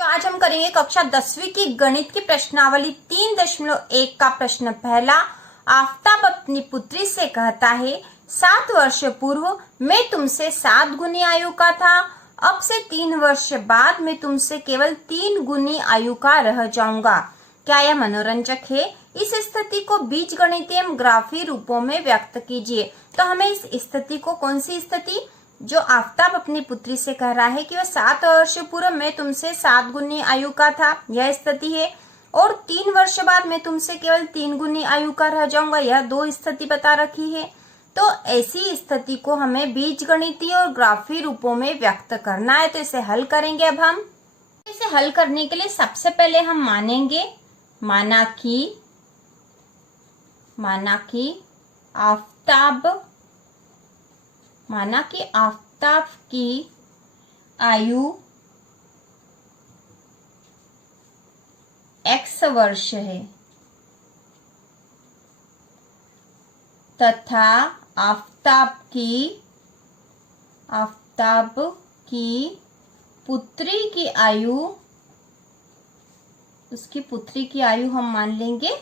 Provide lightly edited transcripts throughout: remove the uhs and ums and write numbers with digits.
जो आज हम करेंगे कक्षा 10वीं की गणित की प्रश्नावली 3.1 का प्रश्न पहला। आफताब अपनी पुत्री से कहता है 7 वर्ष पूर्व मैं तुमसे 7 गुनी आयु का था, अब से 3 वर्ष बाद मैं तुमसे केवल 3 गुनी आयु का रह जाऊंगा। क्या यह मनोरंजक है? इस स्थिति को बीजगणितीय एवं ग्राफी रूपों में व्यक्त कीजिए। तो हमें इस स्थिति को, कौन सी स्थिति, जो आफताब अपनी पुत्री से कह रहा है कि वह 7 वर्ष पूर्व मैं तुमसे 7 गुनी आयु का था, यह स्थिति है, और 3 वर्ष बाद मैं तुमसे केवल 3 गुनी आयु का रह जाऊंगा, यह 2 स्थिति बता रखी है। तो ऐसी स्थिति को हमें बीजगणितीय और ग्राफी रूपों में व्यक्त करना है। तो इसे हल करेंगे। अब हम इसे हल करने के लिए सबसे पहले हम मानेंगे, माना कि आफताब की आयु x वर्ष है तथा आफताब की पुत्री की आयु, उसकी पुत्री की आयु हम मान लेंगे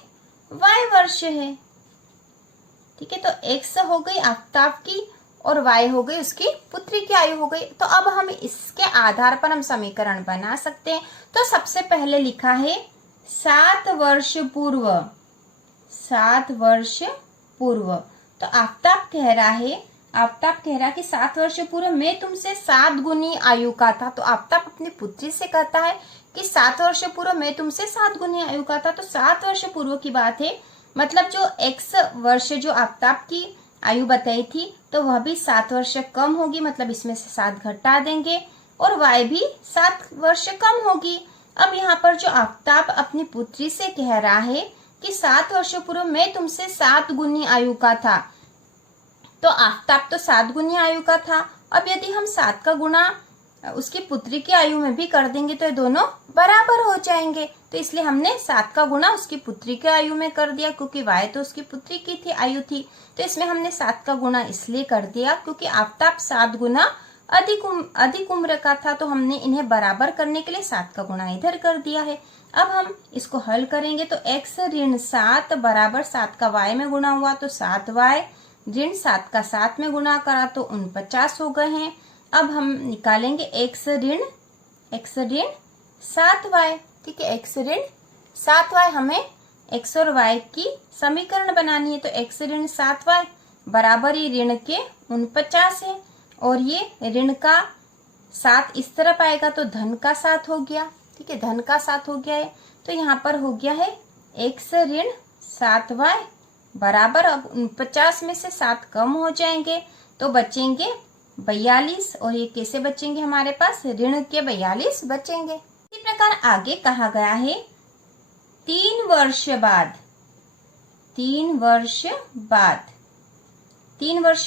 y वर्ष है। ठीक है, तो x हो गई आफताब की और y हो गई उसकी पुत्री की आयु हो गई। तो अब हम इसके आधार पर हम समीकरण बना सकते हैं। तो सबसे पहले लिखा है 7 वर्ष पूर्व, 7 वर्ष पूर्व। तो आफताब कह रहा है कि 7 वर्ष पूर्व मैं तुमसे 7 गुनी आयु का था। तो आफताब अपनी पुत्री से कहता है कि 7 वर्ष पूर्व मैं तुमसे 7 गुनी आयु का था। तो 7 वर्ष पूर्व की बात है, मतलब जो x वर्ष जो आफताब की आयु बताई थी तो वह भी 7 वर्ष कम होगी, मतलब इसमें से 7 घटा देंगे और y भी 7 वर्ष कम होगी। अब यहाँ पर जो आफताब अपनी पुत्री से कह रहा है कि 7 वर्ष पूर्व मैं तुमसे 7 गुनी आयु का था, तो आफताब तो 7 गुनी आयु का था। अब यदि हम 7 का गुणा उसकी पुत्री की आयु में भी कर देंगे तो ये दोनों बराबर हो जाएंगे। तो इसलिए हमने 7 का गुणा उसकी पुत्री की आयु में कर दिया, क्योंकि y तो उसकी पुत्री की थी, आयु थी। तो इसमें हमने 7 का गुणा इसलिए कर दिया क्योंकि आफताब 7 गुना अधिक उम्र का था, तो हमने इन्हें बराबर करने के लिए 7 का गुणा इधर कर दिया है। अब हम इसको हल करेंगे तो x ऋण 7 बराबर 7 का y में गुणा हुआ तो 7y, ऋण 7 का 7 में गुणा करा तो 49 हो गए हैं। अब हम निकालेंगे x ऋण 7y। ठीक है, x ऋण 7y, हमें x और y की समीकरण बनानी है। तो x ऋण 7y बराबर ही ऋण के 49 है, और ये ऋण का 7 इस तरफ आएगा तो धन का 7 हो गया। ठीक है, धन का 7 हो गया है। तो यहाँ पर हो गया है x ऋण 7y बराबर, अब 49 में से 7 कम हो जाएंगे तो बचेंगे 42, और ये कैसे बचेंगे, हमारे पास ऋण के 42 बचेंगे। इसी प्रकार आगे कहा गया है 3 वर्ष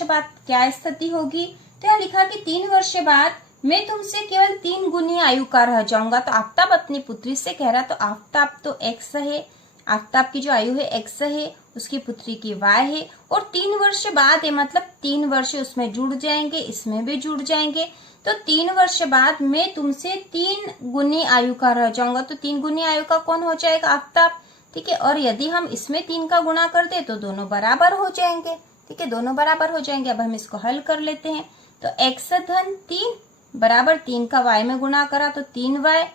बाद क्या स्थिति होगी। तो यहाँ लिखा कि 3 वर्ष बाद मैं तुमसे केवल 3 गुनी आयु का रह जाऊंगा। तो आफताब अपनी पुत्री से कह रहा, तो आफताब तो x है, आफताब की जो आयु है x है, उसकी पुत्री की y है, और 3 वर्ष बाद है, मतलब 3 वर्ष उसमें जुड़ जाएंगे, इसमें भी जुड़ जाएंगे। तो 3 वर्ष बाद मैं तुमसे 3 गुनी आयु का रह जाऊंगा। तो 3 गुनी आयु का कौन हो जाएगा, आफताब। ठीक है, और यदि हम इसमें 3 का गुणा कर दे तो दोनों बराबर हो जाएंगे। ठीक है, दोनों बराबर हो जाएंगे। अब हम इसको हल कर लेते हैं। तो x धन 3 बराबर 3 का y में गुणा करा तो 3y,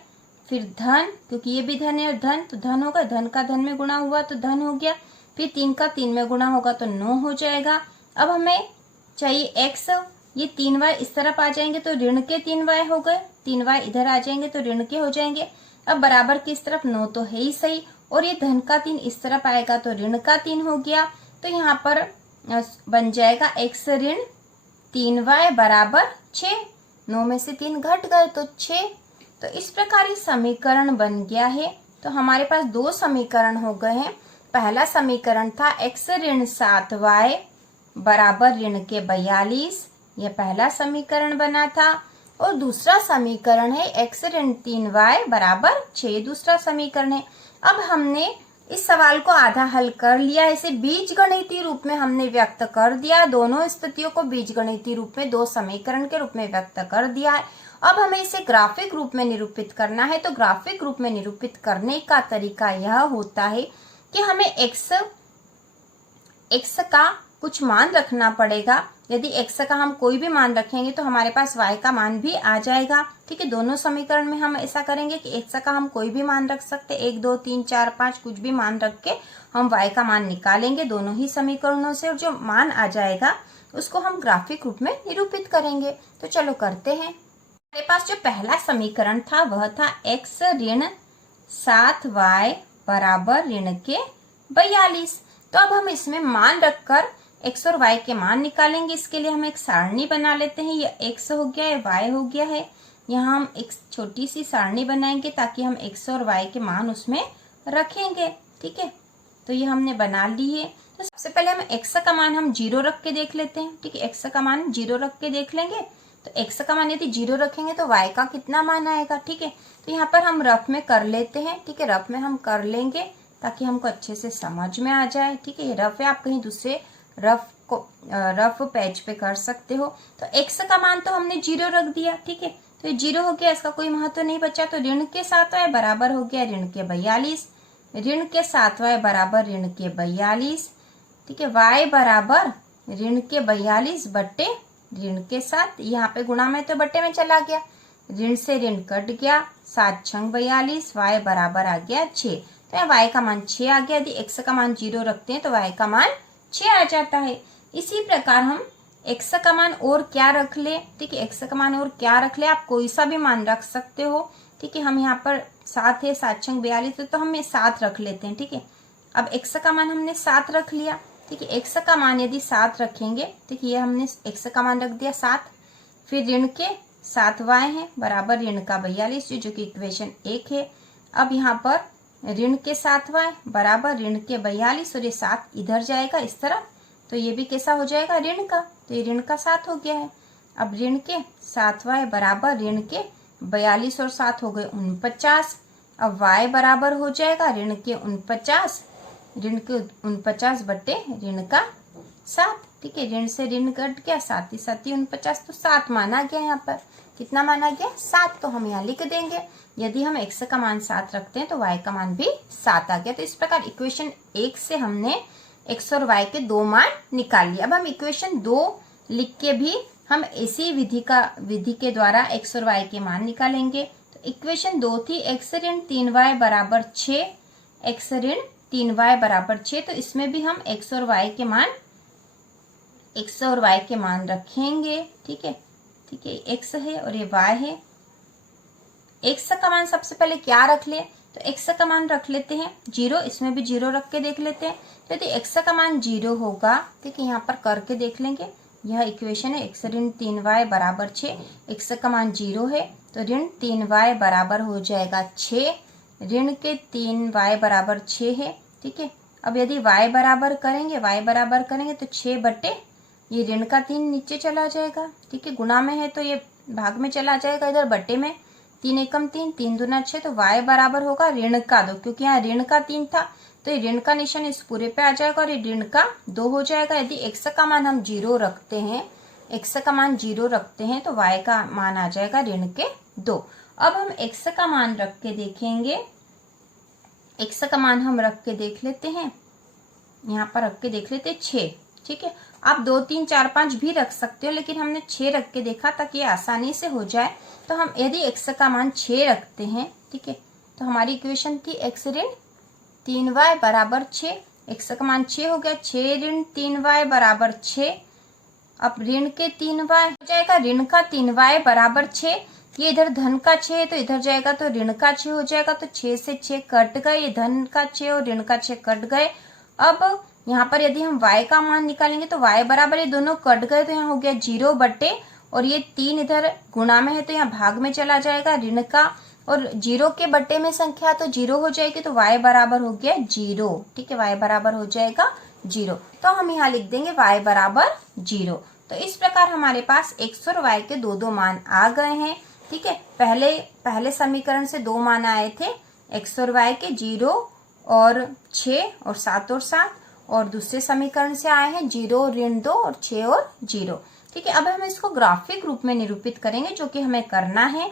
फिर धन, क्योंकि ये भी धन है और धन, तो धन होगा, धन का धन में गुणा हुआ तो धन हो गया, फिर 3 का 3 में गुणा होगा तो 9 हो जाएगा। अब हमें चाहिए x, ये 3y इस तरफ आ जाएंगे तो ऋण के 3y हो गए, 3y इधर आ जाएंगे तो ऋण के हो जाएंगे। अब बराबर की इस तरफ 9 तो है ही सही, और ये धन का 3 इस तरफ आएगा तो ऋण का 3 हो गया। तो यहाँ पर बन जाएगा x ऋण 3y बराबर 6, 9 में से 3 घट गए तो 6। तो इस प्रकार ये समीकरण बन गया है। तो हमारे पास 2 समीकरण हो गए हैं। पहला समीकरण था x ऋण 7y बराबर ऋण के 42, यह पहला समीकरण बना था, और दूसरा समीकरण है x ऋण 3y बराबर 6, दूसरा समीकरण है। अब हमने इस सवाल को आधा हल कर लिया, इसे बीजगणितीय रूप में हमने व्यक्त कर दिया। दोनों स्थितियों को बीजगणितीय रूप में 2 समीकरण के रूप में व्यक्त कर दिया है। अब हमें इसे ग्राफिक रूप में निरूपित करना है। तो ग्राफिक रूप में निरूपित करने का तरीका यह होता है कि हमें x का कुछ मान रखना पड़ेगा। यदि x का हम कोई भी मान रखेंगे तो हमारे पास y का मान भी आ जाएगा। ठीक है, दोनों समीकरण में हम ऐसा करेंगे कि x का हम कोई भी मान रख सकते हैं, 1 2 3 4 5 कुछ भी मान रख के हम y का मान निकालेंगे दोनों ही समीकरणों से, और जो मान आ जाएगा उसको हम ग्राफिक रूप में निरूपित करेंगे। तो चलो करते हैं। हमारे पास जो पहला समीकरण था वह था x ऋण 7y बराबर ऋण के 42। तो अब हम इसमें मान रखकर x और y के मान निकालेंगे। इसके लिए हम एक सारणी बना लेते हैं। ये x हो गया है, y हो गया है। यहाँ हम एक छोटी सी सारणी बनाएंगे ताकि हम x और y के मान उसमें रखेंगे। ठीक है, तो ये हमने बना ली है। तो सबसे पहले हम x का मान हम 0 रख के देख लेते हैं। ठीक है, x का मान 0 रख के देख लेंगे। तो x का मान यदि 0 रखेंगे तो y का कितना मान आएगा। ठीक है, तो यहाँ पर हम रफ में कर लेते हैं। ठीक है, रफ में हम कर लेंगे ताकि हमको अच्छे से समझ में आ जाए। ठीक है, ये रफ है, आप कहीं दूसरे रफ पेज पे कर सकते हो। तो x का मान तो हमने 0 रख दिया। ठीक है, तो ये 0 हो गया, इसका कोई महत्व नहीं बचा। तो ऋण के 7y बराबर हो गया ऋण के 42। ऋण के 7y बराबर ऋण के 42। ठीक है, y बराबर ऋण के 42 बट्टे ऋण के 7। यहाँ पे गुणा में तो बट्टे में चला गया, ऋण से ऋण कट गया, 7 छंग 42, y बराबर आ गया 6। तो यहाँ y का मान 6 आ गया। यदि x का मान 0 रखते हैं तो y का मान 6 आ जाता है। इसी प्रकार हम x का मान और क्या रख ले। ठीक है, x का मान और क्या रख ले, आप कोई सा भी मान रख सकते हो। ठीक है, हम यहाँ पर 7 है, 7 छंग 42, तो हम ये 7 रख लेते हैं। ठीक है, अब x का मान हमने 7 रख लिया। ठीक है, x का मान यदि 7 रखेंगे, ठीक है, ये हमने x का मान रख दिया 7, फिर ऋण के 7y है बराबर ऋण का 42, जो कि इक्वेशन 1 है। अब यहाँ पर ऋण के 7y बराबर ऋण के 42, और ये 7 इधर जाएगा इस तरफ, तो ये भी कैसा हो जाएगा ऋण का, तो ये ऋण का 7 हो गया है। अब ऋण के 7y बराबर ऋण के 42 और 7 हो गए 49। अब y बराबर हो जाएगा ऋण के 49, ऋण के 49 बट्टे ऋण का 7। ठीक है, ऋण से ऋण कट गया, 7 ही 7 49, तो 7 माना गया। यहाँ पर कितना माना गया 7, तो हम यहाँ लिख देंगे। यदि हम x का मान 7 रखते हैं तो y का मान भी 7 आ गया। तो इस प्रकार इक्वेशन 1 से हमने x और y के 2 मान निकाल लिए। अब हम इक्वेशन 2 लिख के भी हम इसी विधि के द्वारा x और y के मान निकालेंगे। तो इक्वेशन 2 थी x ऋण 3y बराबर 6, x ऋण 3y बराबर 6। तो इसमें भी हम x और y के मान रखेंगे। ठीक है, ठीक है, x है और ये y है। x का मान सबसे पहले क्या रख ले, तो x का मान रख लेते हैं 0, इसमें भी 0 रख के देख लेते हैं। तो यदि x का मान 0 होगा, ठीक है, यहाँ पर करके देख लेंगे। यह इक्वेशन है x ऋण 3y बराबर 6, x का मान 0 है तो ऋण 3y बराबर हो जाएगा 6, ऋण के 3y बराबर 6 है। ठीक है, अब यदि y बराबर करेंगे तो 6 बट्टे ये ऋण का 3 नीचे चला जाएगा। ठीक है, गुणा में है तो ये भाग में चला जाएगा, इधर बट्टे में 3 एकम 3, 3 दूना 6, तो y बराबर होगा ऋण का 2, क्योंकि यहाँ ऋण का 3 था तो ये ऋण का निशान इस पूरे पे आ जाएगा और ये ऋण का 2 हो जाएगा। यदि x का मान हम 0 रखते हैं, x का मान 0 रखते हैं तो y का मान आ जाएगा ऋण के 2। अब हम x का मान रख के देखेंगे, x का मान हम रख के देख लेते हैं, यहाँ पर रख के देख लेते हैं 6। ठीक है, आप 2 3 4 5 भी रख सकते हो, लेकिन हमने 6 रख के देखा ताकि आसानी से हो जाए। तो हम यदि x का मान 6 रखते हैं, ठीक है, तो हमारी इक्वेशन थी x ऋण 3y बराबर 6, x का मान 6 हो गया, 6 ऋण 3y बराबर 6। अब ऋण के 3y हो जाएगा ऋण का 3y बराबर 6, ये इधर धन का 6 है तो इधर जाएगा तो ऋण का 6 हो जाएगा, तो 6 से 6 कट गए, ये धन का 6 और ऋण का 6 कट गए। अब यहाँ पर यदि हम y का मान निकालेंगे तो y बराबर ये दोनों कट गए, तो यहाँ हो गया 0 बट्टे, और ये 3 इधर गुणा में है तो यहाँ भाग में चला जाएगा ऋण का, और 0 के बट्टे में संख्या तो 0 हो जाएगी, तो y बराबर हो गया 0। ठीक है, y बराबर हो जाएगा 0, तो हम यहाँ लिख देंगे y बराबर 0। तो इस प्रकार हमारे पास x और y के 2 मान आ गए हैं। ठीक है, पहले समीकरण से 2 मान आए थे x और y के 0 और 6 और 7 और 7, और दूसरे समीकरण से आए हैं 0 ऋण 2 और 6 और 0। ठीक है, अब हम इसको ग्राफिक रूप में निरूपित करेंगे, जो कि हमें करना है।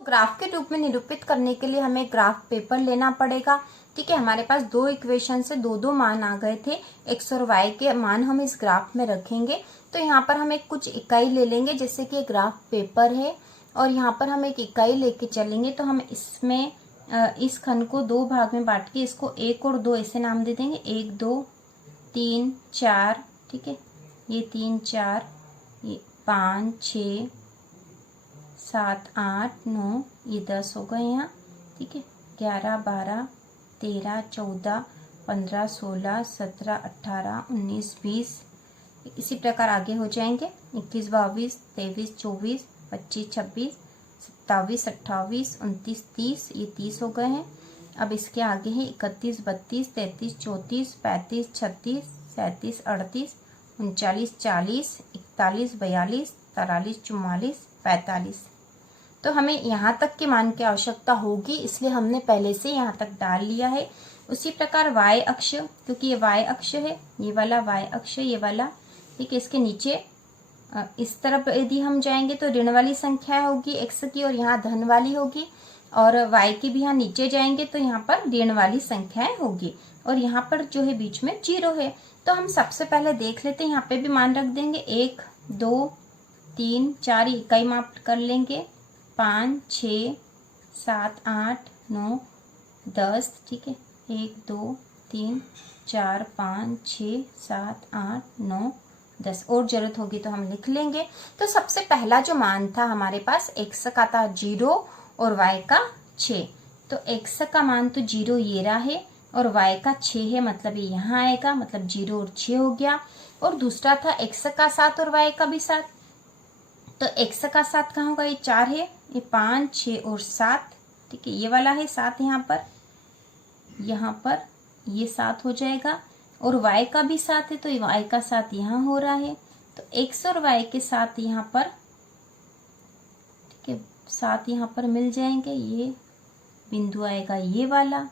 ग्राफ के रूप में निरूपित करने के लिए हमें ग्राफ पेपर लेना पड़ेगा। ठीक है, हमारे पास दो इक्वेशन से दो दो मान आ गए थे, एक्स और वाई के मान हम इस ग्राफ में रखेंगे। तो यहाँ पर हम एक कुछ इकाई ले लेंगे, जैसे कि ग्राफ पेपर है, और यहाँ पर हम एक इकाई लेके चलेंगे। तो हम इसमें इस खंड को दो भाग में बांट के इसको 1 और 2 ऐसे नाम दे देंगे, 1 2 3 4। ठीक है, ये 3 4, ये 5 6 7 8 9, ये 10 हो गए यहाँ। ठीक है, 11 12 13 14 15 16 17 18 19 20, इसी प्रकार आगे हो जाएंगे। 21 22 23 24 25 26 27 28 29 30, ये 30 हो गए हैं। अब इसके आगे है 31 32 33 34 35 36 37 38 39 40 41 42 43 44 45। तो हमें यहाँ तक के मान की आवश्यकता होगी, इसलिए हमने पहले से यहाँ तक डाल लिया है। उसी प्रकार y अक्ष, क्योंकि ये y अक्ष है, ये वाला y अक्ष, ये वाला। ठीक है, इसके नीचे इस तरफ यदि हम जाएंगे तो ऋण वाली संख्या होगी x की, और यहाँ धन वाली होगी। और y की भी यहाँ नीचे जाएंगे तो यहाँ पर ऋण वाली संख्याएं होगी, और यहाँ पर जो है बीच में 0 है। तो हम सबसे पहले देख लेते हैं, यहाँ पे भी मान रख देंगे, 1 2 3 4 इकाई माप कर लेंगे, 5 6 7 8 9 10। ठीक है, 1 2 3 4 5 6 7 8 9 10, और जरूरत होगी तो हम लिख लेंगे। तो सबसे पहला जो मान था हमारे पास x का था 0 और y का 6। तो x का मान तो 0 ये रहा है, और y का 6 है, मतलब ये यहाँ आएगा, मतलब 0 और 6 हो गया। और दूसरा था x का 7 और y का भी 7। तो x का 7 कहाँ होगा, ये 4 है, ये 5 6 और 7। ठीक है, ये वाला है 7, यहाँ पर ये 7 हो जाएगा। और y का भी 7 है, तो y का 7 यहाँ हो रहा है। तो x और y के साथ यहाँ पर, ठीक है, 7 यहाँ पर मिल जाएंगे, ये बिंदु आएगा ये वाला।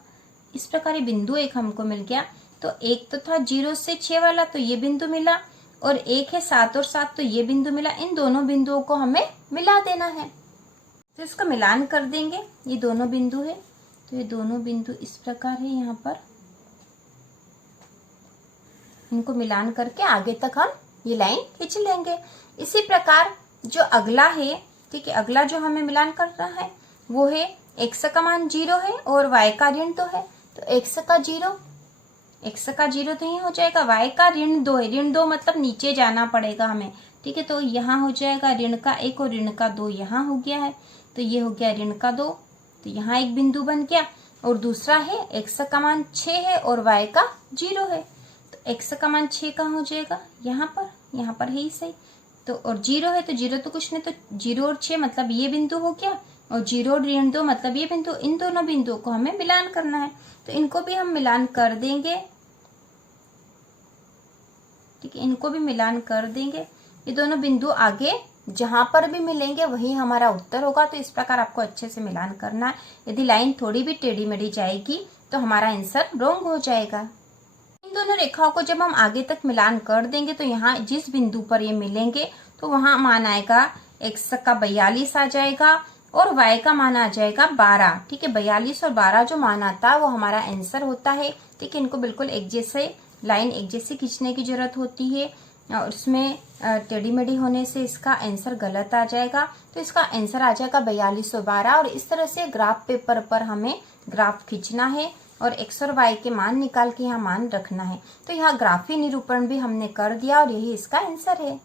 इस प्रकार ये बिंदु एक हमको मिल गया। तो एक तो था 0 से 6 वाला, तो ये बिंदु मिला, और एक है 7 और 7, तो ये बिंदु मिला। इन दोनों बिंदुओं को हमें मिला देना है, तो इसका मिलान कर देंगे। ये दोनों बिंदु है, तो ये दोनों बिंदु इस प्रकार है, यहाँ पर इनको मिलान करके आगे तक हम ये लाइन खींच लेंगे। इसी प्रकार जो अगला है, ठीक है, अगला जो हमें मिलान करना है वो है x का मान 0 है और y का ऋण 2 है। तो x का 0 तो ये हो जाएगा, y का ऋण 2 है, ऋण 2 मतलब नीचे जाना पड़ेगा हमें। ठीक है, तो यहाँ हो जाएगा ऋण का 1 और ऋण का 2 यहाँ हो गया है। तो ये हो गया ऋण का 2, तो यहाँ एक बिंदु बन गया। और दूसरा है x का मान 6 है और y का 0 है। तो x का मान 6 कहाँ हो जाएगा, यहाँ पर है ही सही। तो और 0 है, तो 0 तो कुछ नहीं, तो 0 और 6 मतलब ये बिंदु हो गया, और 0 और ऋण 2 मतलब ये बिंदु। इन दोनों बिंदुओं को हमें मिलान करना है, तो इनको भी हम मिलान कर देंगे। ठीक है, इनको भी मिलान कर देंगे। ये दोनों बिंदु आगे जहां पर भी मिलेंगे वही हमारा उत्तर होगा। तो इस प्रकार आपको अच्छे से मिलान करना है। यदि लाइन थोड़ी भी टेढ़ी मेढ़ी जाएगी तो हमारा आंसर रॉन्ग हो जाएगा। इन दोनों रेखाओं को जब हम आगे तक मिलान कर देंगे तो यहाँ जिस बिंदु पर ये मिलेंगे तो वहां मान आएगा x का 42 आ जाएगा और y का मान आ जाएगा 12। ठीक है, 42 और 12 जो मान आता है वो हमारा आंसर होता है। ठीक है, इनको बिल्कुल एक जैसे लाइन एक जैसी खींचने की जरूरत होती है, और उसमें टेढ़ी मेढ़ी होने से इसका आंसर गलत आ जाएगा। तो इसका आंसर आ जाएगा 42 और 12। और इस तरह से ग्राफ पेपर पर हमें ग्राफ खींचना है और x और y के मान निकाल के यहाँ मान रखना है। तो यहाँ ग्राफी निरूपण भी हमने कर दिया और यही इसका आंसर है।